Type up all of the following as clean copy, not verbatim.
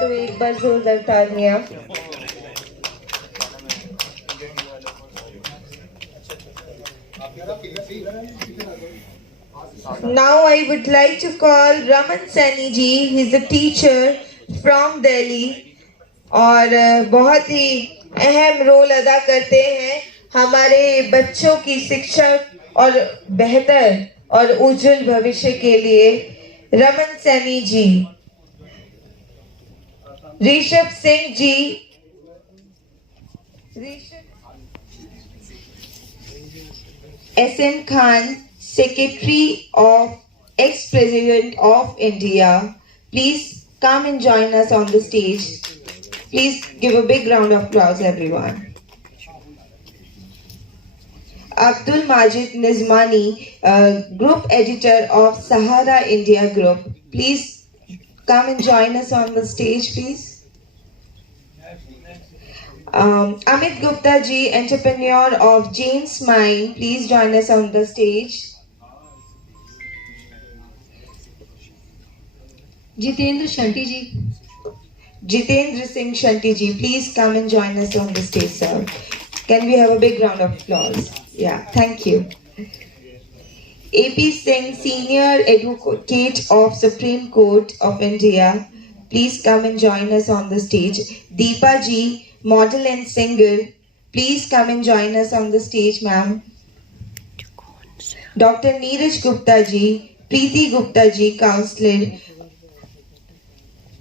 तो एक बार जोरदार तालियां। Now I would like to call Raman Saini ji. He's a teacher from Delhi और बहुत ही अहम रोल अदा करते हैं हमारे बच्चों की शिक्षा और बेहतर और उज्जवल भविष्य के लिए। Raman Saini ji, Rishabh Singh ji, SM Khan, Secretary of ex-President of India, please come and join us on the stage. Please give a big round of applause, everyone. Abdul Majid Nizmani, Group Editor of Sahara India Group, please come and join us on the stage, please. Amit Gupta ji, entrepreneur of James Mind, please join us on the stage. Jitendra Shanti ji. Jitendra Singh Shanti ji, please come and join us on the stage, sir. Can we have a big round of applause? Yeah, thank you. AP Singh, Senior Advocate of Supreme Court of India, please come and join us on the stage. Deepa ji, model and singer, please come and join us on the stage, ma'am. Dr. Neeraj Gupta ji, Preeti Gupta ji, counselor.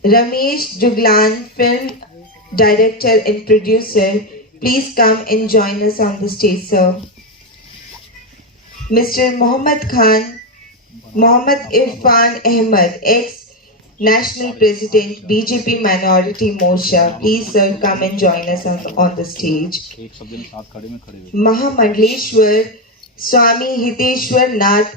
Ramesh Juglan, film director and producer, please come and join us on the stage, sir. Mr. Mohammad Khan, Mohammad Irfan Ahmed, ex-National President, BJP Minority Morcha, please, sir, come and join us on the stage. Mahamandleshwar, Swami Hiteshwar Nath,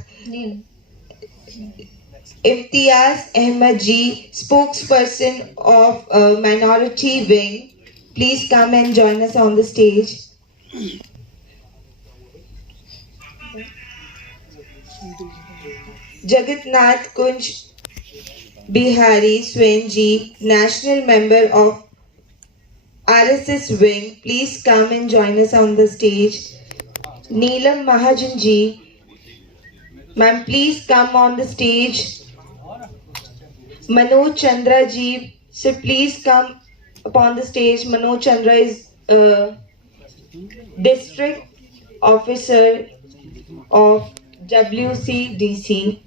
Imtiaz Ahmed ji, spokesperson of Minority Wing, please come and join us on the stage. Jagatnath Kunj Bihari Swain ji, National Member of RSS Wing, please come and join us on the stage. Neelam Mahajan ji, ma'am, please come on the stage. Manoj Chandra ji, so please come upon the stage. Manoj Chandra is District Officer of WCDC.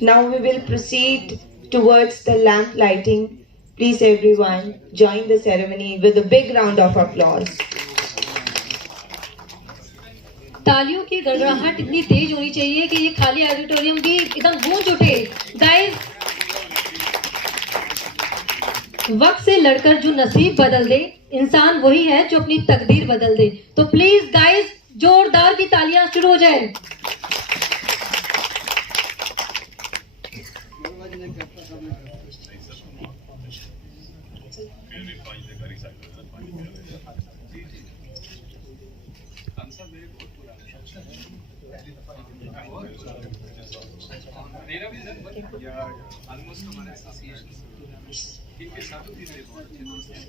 Now we will proceed towards the lamp lighting. Please everyone join the ceremony with a big round of applause. तालियों की गड़गड़ाहट इतनी तेज होनी चाहिए कि ये खाली auditorium भी एकदम गूंज उठे। गाइस, वक्त से लड़कर जो नसीब बदल दे, इंसान वही है जो अपनी तकदीर बदल दे। तो प्लीज गाइस, जोरदार की तालियां शुरू हो जाए।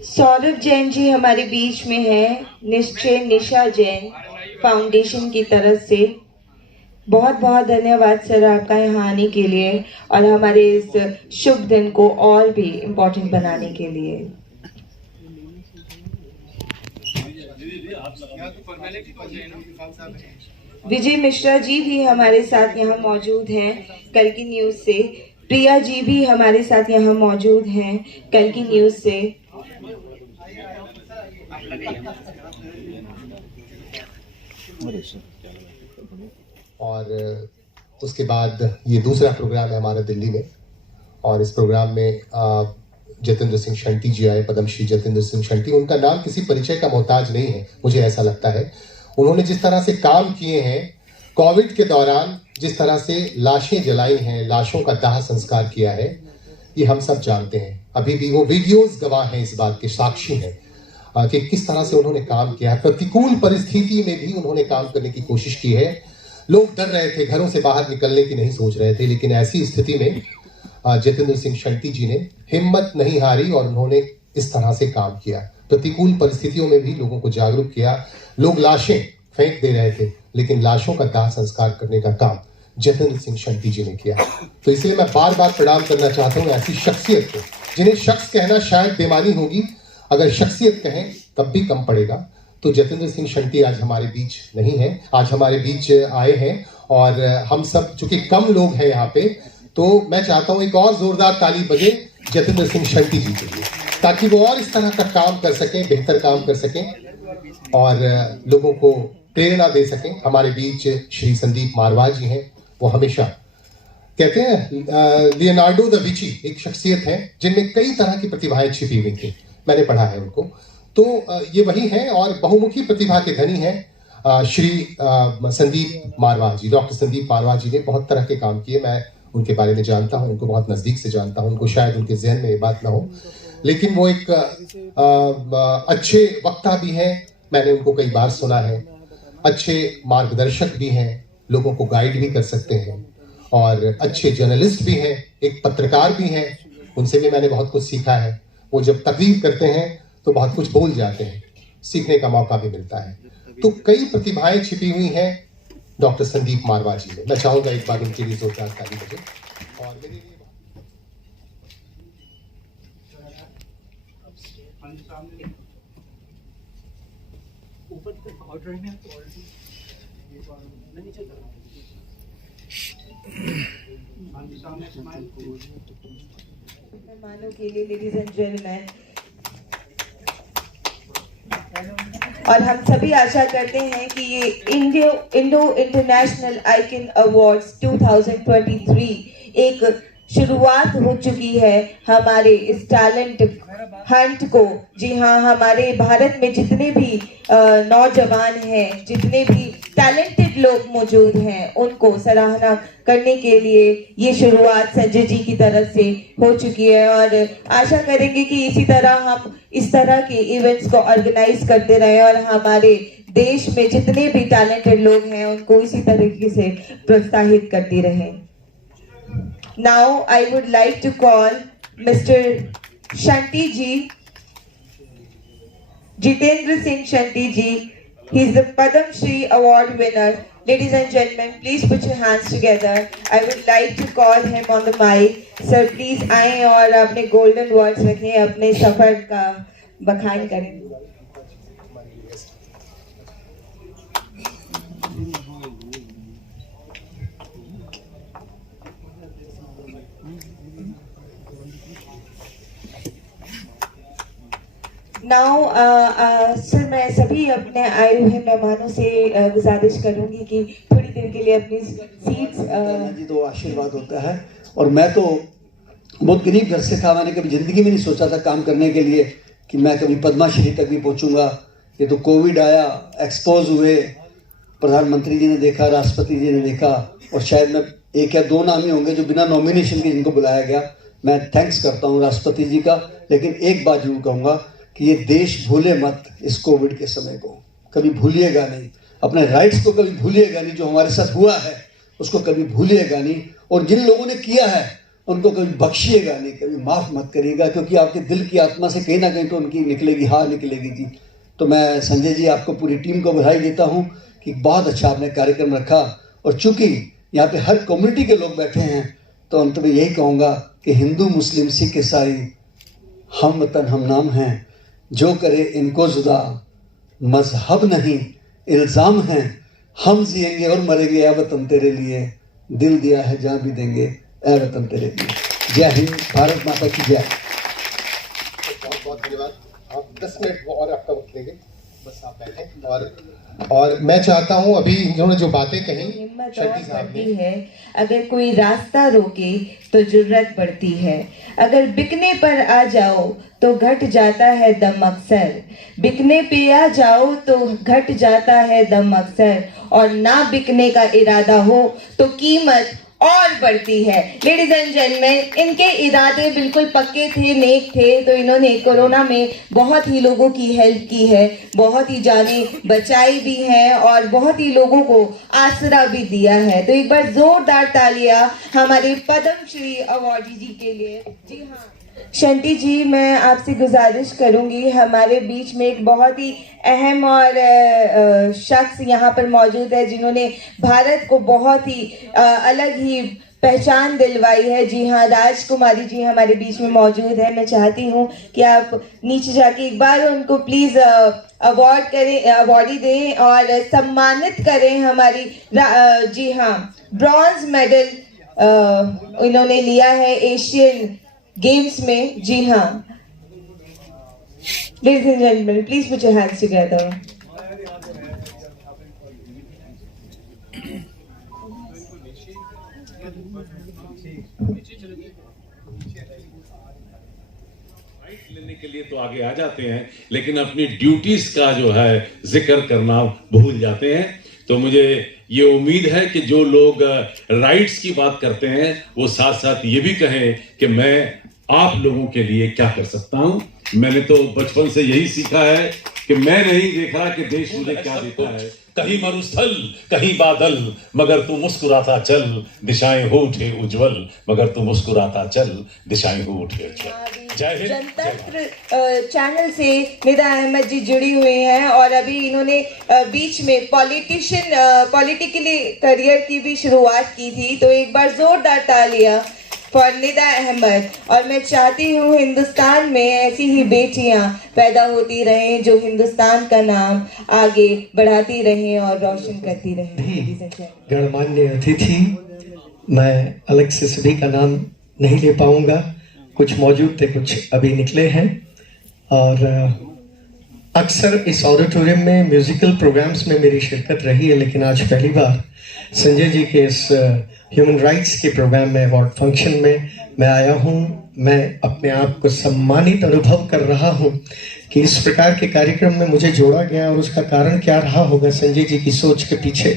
सौरभ जैन जी हमारे बीच में है, निश्चय निशा जैन फाउंडेशन की तरफ से। बहुत बहुत धन्यवाद सर आपका यहाँ आने के लिए और हमारे इस शुभ दिन को और भी इम्पोर्टेंट बनाने के लिए। विजय मिश्रा जी भी हमारे साथ यहाँ मौजूद हैं कल की न्यूज से। प्रिया जी भी हमारे साथ यहाँ मौजूद हैं कल की न्यूज से। और उसके बाद ये दूसरा प्रोग्राम है हमारा दिल्ली में, और इस प्रोग्राम में जतेंद्र सिंह शंटी जी आए, पद्मश्री जतेंद्र सिंह शंटी। उनका नाम किसी परिचय का मोहताज नहीं है, मुझे ऐसा लगता है। उन्होंने जिस तरह से काम किए हैं कोविड के दौरान, जिस तरह से लाशें जलाई हैं, लाशों का दाह संस्कार किया है, ये हम सब जानते हैं। अभी भी वो वीडियोस गवाह हैं, इस बात के साक्षी हैं कि किस तरह से उन्होंने काम किया है। प्रतिकूल परिस्थिति में भी उन्होंने काम करने की कोशिश की है। लोग डर रहे थे, घरों से बाहर निकलने की नहीं सोच रहे थे, लेकिन ऐसी स्थिति में जतेंद्र सिंह शंटी जी ने हिम्मत नहीं हारी और उन्होंने इस तरह से काम किया। प्रतिकूल परिस्थितियों में भी लोगों को जागरूक किया। लोग लाशें फेंक दे रहे थे, लेकिन लाशों का दाह संस्कार करने का काम जतेंद्र सिंह शंटी जी ने किया। तो इसलिए मैं बार बार प्रणाम करना चाहता हूँ ऐसी शख्सियत को, जिन्हें शख्स कहना शायद बेमानी होगी, अगर शख्सियत कहें तब भी कम पड़ेगा। तो जतेंद्र सिंह शंटी आज हमारे बीच नहीं है, आज हमारे बीच आए हैं। और हम सब चूंकि कम लोग हैं यहाँ पे, तो मैं चाहता हूँ एक और जोरदार ताली बजे जतेंद्र सिंह शंटी जी के लिए, ताकि वो और इस तरह का काम कर सकें, बेहतर काम कर सकें और लोगों को प्रेरणा दे सकें। हमारे बीच श्री संदीप मारवाह जी हैं। वो हमेशा कहते हैं लियोनार्डो दा विंची एक शख्सियत है जिनमें कई तरह की प्रतिभाएं छिपी हुई थी, मैंने पढ़ा है उनको। तो ये वही है और बहुमुखी प्रतिभा के धनी हैं श्री संदीप मारवाह जी। डॉक्टर संदीप मारवाह जी ने बहुत तरह के काम किए। मैं उनके बारे में जानता हूं, उनको बहुत नजदीक से जानता हूं। उनको शायद उनके जहन में ये बात ना हो, लेकिन वो एक अच्छे वक्ता भी हैं, मैंने उनको कई बार सुना है। अच्छे मार्गदर्शक भी हैं, लोगों को गाइड भी कर सकते हैं और अच्छे जर्नलिस्ट भी हैं, एक पत्रकार भी हैं। उनसे भी मैंने बहुत कुछ सीखा है। वो जब तकरीर करते हैं तो बहुत कुछ बोल जाते हैं, सीखने का मौका भी मिलता है। तो कई प्रतिभाएं छिपी हुई हैं डॉक्टर संदीप मारवाह जी में। मैं चाहूंगा एक बार उनके लिए जोरदार ताली बजे। और मेरे लिए मेहमानों के लिए लेडीज एंड जेंटलमैन, और हम सभी आशा करते हैं कि ये इंडो इंटरनेशनल आइकन अवार्ड्स 2023 एक शुरुआत हो चुकी है हमारे इस टैलेंट हंट को। जी हाँ, हमारे भारत में जितने भी नौजवान हैं, जितने भी टैलेंटेड लोग मौजूद हैं, उनको सराहना करने के लिए ये शुरुआत संजय जी की तरफ से हो चुकी है। और आशा करेंगे कि इसी तरह हम इस तरह के इवेंट्स को ऑर्गेनाइज करते रहें और हमारे देश में जितने भी टैलेंटेड लोग हैं उनको इसी तरीके से प्रोत्साहित करती रहें। Now I would like to call Mr. Shanti ji, Jitendra Singh Shanti ji. He is the Padam Shri Award winner. Ladies and gentlemen, please put your hands together. I would like to call him on the mic. Sir, please आएं और अपने golden words रखें, अपने सफर का बखान करें। Now sir, मैं सभी अपने आए हुए मेहमानों से गुजारिश करूंगी कि थोड़ी देर के लिए अपनी सीट्स जी तो आशीर्वाद होता है। और मैं तो बहुत गरीब घर से था, मैंने कभी जिंदगी में नहीं सोचा था काम करने के लिए कि मैं कभी पद्मश्री तक भी पहुंचूंगा। ये तो कोविड आया, एक्सपोज हुए, प्रधानमंत्री जी ने देखा, राष्ट्रपति जी ने देखा, और शायद मैं एक या दो नाम ही होंगे जो बिना नॉमिनेशन के जिनको बुलाया गया। मैं थैंक्स करता हूँ राष्ट्रपति जी का। लेकिन एक बात जरूर कहूँगा कि ये देश भूले मत, इस कोविड के समय को कभी भूलिएगा नहीं, अपने राइट्स को कभी भूलिएगा नहीं, जो हमारे साथ हुआ है उसको कभी भूलिएगा नहीं, और जिन लोगों ने किया है उनको कभी बख्शिएगा नहीं, कभी माफ मत करिएगा, क्योंकि आपके दिल की आत्मा से कहीं ना कहीं तो उनकी निकलेगी, हाँ निकलेगी जी। तो मैं संजय जी, आपको पूरी टीम को बधाई देता हूँ कि बहुत अच्छा आपने कार्यक्रम रखा। और चूंकि यहाँ पे हर कम्युनिटी के लोग बैठे हैं, तो अंत में यही कहूँगा कि हिंदू मुस्लिम सिख ईसाई हम वतन हम नाम हैं, जो करे इनको जुदा मजहब नहीं इल्ज़ाम है, हम जिएंगे और मरेंगे ए वतन तेरे लिए, दिल दिया है जहाँ भी देंगे ए वतन तेरे लिए। जय हिंद, भारत माता की जय। बहुत बहुत धन्यवाद। आप 10 मिनट और आपका वक्त लेंगे। बस आप बैठें। और मैं चाहता हूं अभी इन्होंने जो बातें कही हिम्मत और बढ़ती है। अगर कोई रास्ता रोके तो जुर्रत बढ़ती है। अगर बिकने पर आ जाओ तो घट जाता है दम अक्सर। बिकने पे आ जाओ तो घट जाता है दम अक्सर। और ना बिकने का इरादा हो तो कीमत और बढ़ती है। लेडीज एंड जेंटलमैन, इनके इरादे बिल्कुल पक्के थे, नेक थे, तो इन्होंने कोरोना में बहुत ही लोगों की हेल्प की है, बहुत ही जाने बचाई भी है और बहुत ही लोगों को आसरा भी दिया है। तो एक बार जोरदार तालियां हमारे पद्मश्री अवार्डी जी के लिए। जी हाँ शंटी जी, मैं आपसे गुजारिश करूंगी, हमारे बीच में एक बहुत ही अहम और शख्स यहाँ पर मौजूद है जिन्होंने भारत को बहुत ही अलग ही पहचान दिलवाई है। जी हाँ, राजकुमारी जी हमारे बीच में मौजूद है। मैं चाहती हूँ कि आप नीचे जाके एक बार उनको प्लीज अवार्ड करें, अवार्डी दें और सम्मानित करें। हमारी जी हाँ, ब्रॉन्ज मेडल इन्होंने लिया है एशियन गेम्स में। जी हाँ, ladies and gentlemen, please put your hands together. लेने के लिए तो आगे आ जाते हैं, लेकिन अपनी ड्यूटीज का जो है जिक्र करना भूल जाते हैं। तो मुझे ये उम्मीद है कि जो लोग राइट्स की बात करते हैं वो साथ साथ ये भी कहें कि मैं आप लोगों के लिए क्या कर सकता हूं। मैंने तो बचपन से यही सीखा है कि मैं नहीं देख रहा कि देश मुझे क्या देता है। कहीं मरुस्थल कहीं बादल, मगर तू मुस्कुराता चल, दिशाएं हो उठे उज्जवल, मगर तू मुस्कुराता चल, दिशाएं हो उठे उज्जवल। जय हिंद। जनतंत्र चैनल से निदा अहमद जी जुड़ी हुई हैं और अभी इन्होंने बीच में पॉलिटिकली करियर की भी शुरुआत की थी। तो एक बार जोरदार तालियां फॉर निदा अहमद। और मैं चाहती हूँ हिंदुस्तान में ऐसी ही बेटियां पैदा होती रहें जो हिंदुस्तान का नाम आगे बढ़ाती रहें और रोशन करती रहें। गणमान्य अतिथि, मैं अलग से सभी का नाम नहीं ले पाऊंगा, कुछ मौजूद थे, कुछ अभी निकले हैं। और अक्सर इस ऑडिटोरियम में म्यूजिकल प्रोग्राम्स में मेरी शिरकत रही है, लेकिन आज पहली बार संजय जी के इस ह्यूमन राइट्स के प्रोग्राम में, अवार्ड फंक्शन में मैं आया हूँ। मैं अपने आप को सम्मानित अनुभव कर रहा हूँ कि इस प्रकार के कार्यक्रम में मुझे जोड़ा गया। और उसका कारण क्या रहा होगा संजय जी की सोच के पीछे,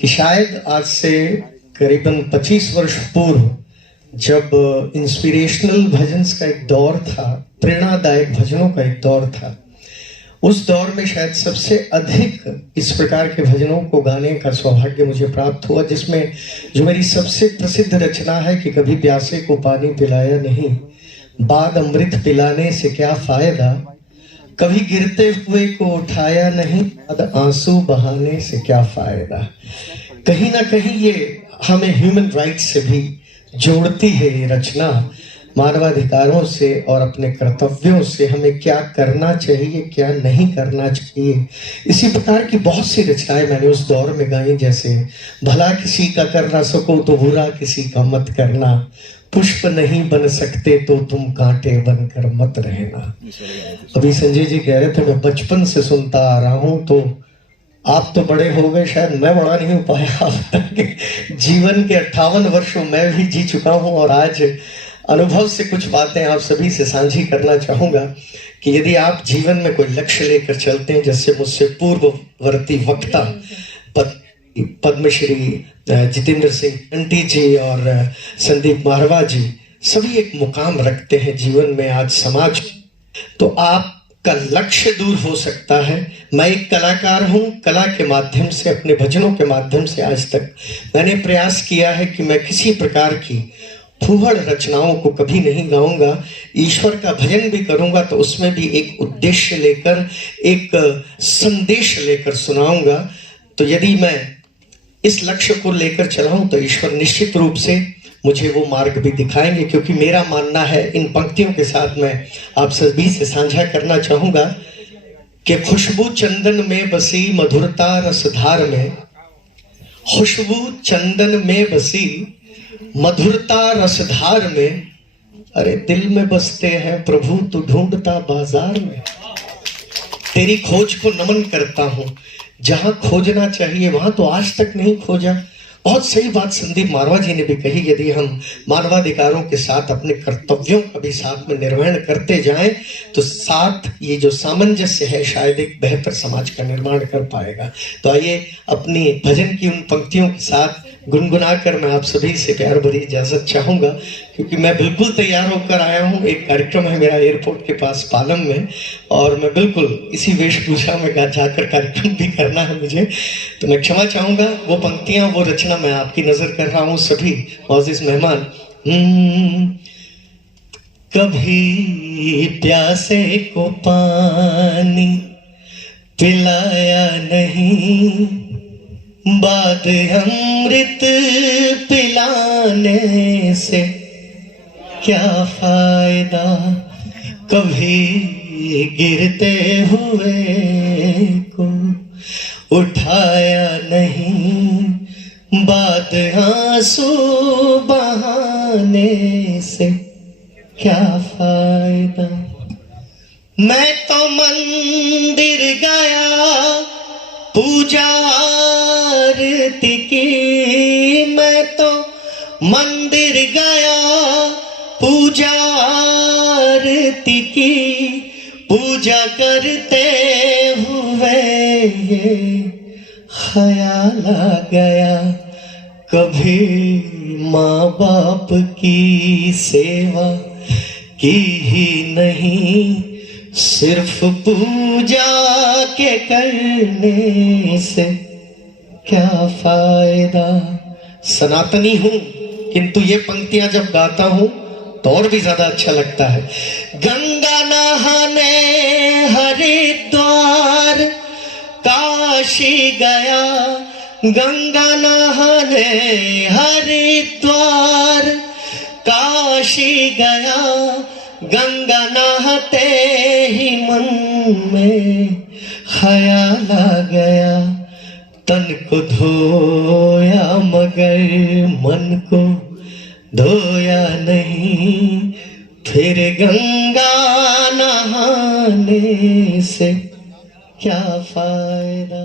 कि शायद आज से करीबन 25 वर्ष पूर्व जब इंस्पिरेशनल भजन्स का एक दौर था, प्रेरणादायक भजनों का एक दौर था, उस दौर में शायद सबसे अधिक इस प्रकार के भजनों को गाने का सौभाग्य मुझे प्राप्त हुआ, जिसमें जो मेरी सबसे प्रसिद्ध रचना है कि कभी प्यासे को पानी पिलाया नहीं, बाद अमृत पिलाने से क्या फायदा, कभी गिरते हुए को उठाया नहीं, बाद आंसू बहाने से क्या फायदा। कहीं ना कहीं ये हमें ह्यूमन राइट्स से भी जोड़ती है ये रचना, मानवाधिकारों से और अपने कर्तव्यों से, हमें क्या करना चाहिए क्या नहीं करना चाहिए। इसी प्रकार की बहुत सी रचनाएं मैंने उस दौर में गाई, जैसे भला किसी का कर ना सको तो बुरा किसी का मत करना, पुष्प नहीं बन सकते तो तुम कांटे बनकर मत रहना। अभी संजय जी कह रहे थे मैं बचपन से सुनता आ रहा हूं, तो आप तो बड़े हो गए, शायद मैं बड़ा नहीं हो पाया। जीवन के 58 वर्षों मैं भी जी चुका हूं और आज अनुभव से कुछ बातें आप सभी से साझी करना चाहूंगा कि यदि आप जीवन में कोई लक्ष्य लेकर चलते हैं, जैसे मुझसे पूर्ववर्ती वक्ता पद्मश्री जितेंद्र सिंह अंटी जी और संदीप मारवा जी सभी एक मुकाम रखते हैं जीवन में आज समाज, तो आपका लक्ष्य दूर हो सकता है। मैं एक कलाकार हूं, कला के माध्यम से, अपने भजनों के माध्यम से आज तक मैंने प्रयास किया है कि मैं किसी प्रकार की फूहड़ रचनाओं को कभी नहीं गाऊंगा। ईश्वर का भजन भी करूंगा तो उसमें भी एक उद्देश्य लेकर, एक संदेश लेकर सुनाऊंगा। तो यदि मैं इस लक्ष्य को लेकर चला हूं तो ईश्वर निश्चित रूप से मुझे वो मार्ग भी दिखाएंगे, क्योंकि मेरा मानना है, इन पंक्तियों के साथ मैं आप सभी से साझा करना चाहूंगा कि खुशबू चंदन में बसी मधुरता रसधार में, खुशबू चंदन में बसी मधुरता रसधार में, अरे दिल में बसते हैं प्रभु तू ढूंढता बाजार में। तेरी खोज को नमन करता हूं। जहां खोजना चाहिए वहां तो आज तक नहीं खोजा। बहुत सही बात संदीप मारवा जी ने भी कही, यदि हम मानवाधिकारों के साथ अपने कर्तव्यों का भी साथ में निर्वहन करते जाएं तो साथ ये जो सामंजस्य है शायद एक बेहतर समाज का निर्माण कर पाएगा। तो आइए अपनी भजन की उन पंक्तियों के साथ गुनगुनाकर मैं आप सभी से प्यार भरी इजाजत चाहूंगा, क्योंकि मैं बिल्कुल तैयार होकर आया हूं। एक कार्यक्रम है मेरा एयरपोर्ट के पास पालम में, और मैं बिल्कुल इसी वेशभूषा में जाकर कार्यक्रम भी करना है मुझे, तो मैं क्षमा चाहूंगा। वो पंक्तियां, वो रचना मैं आपकी नजर कर रहा हूं। सभी मौजूद मेहमान, कभी प्यासे को पानी पिलाया नहीं, बाद अमृत पिलाने से क्या फायदा, कभी गिरते हुए को उठाया नहीं, बाद आंसू बहाने से क्या फायदा। मैं तो मंदिर गया पूजा आरती की, मैं तो मंदिर गया पूजा आरती की, पूजा करते हुए ये ख्याल आ गया, कभी माँ बाप की सेवा की ही नहीं, सिर्फ पूजा के करने से क्या फायदा। सनातनी हूं किंतु ये पंक्तियां जब गाता हूं तो और भी ज्यादा अच्छा लगता है। गंगा नहाने हरिद्वार काशी गया, गंगा नहाने हरिद्वार काशी गया, गंगा नहाते ही मन में ख्याल आ गया, तन को धोया मगर मन को धोया नहीं, फिर गंगा नहाने से क्या फायदा।